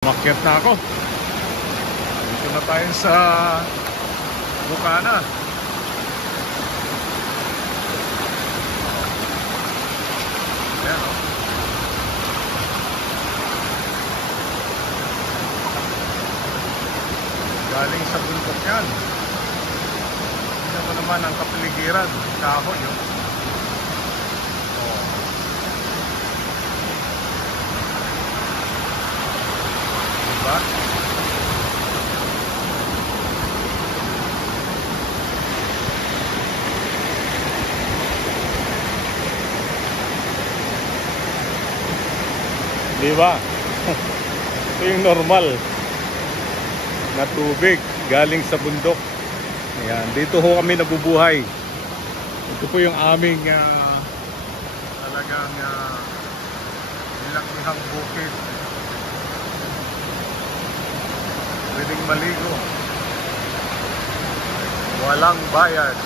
Umakyat na ako. Dito na tayo sa Bukana. Ayan o. Galing sa bundok yan. Tingnan mo naman ang kapaligiran. Kahoy o. Diba? Diba? Ito yung normal na tubig galing sa bundok. Ayan, dito ho kami nabubuhay. Ito po yung aming talagang nilakihang bukid. Pwedeng maligo. Walang bayad.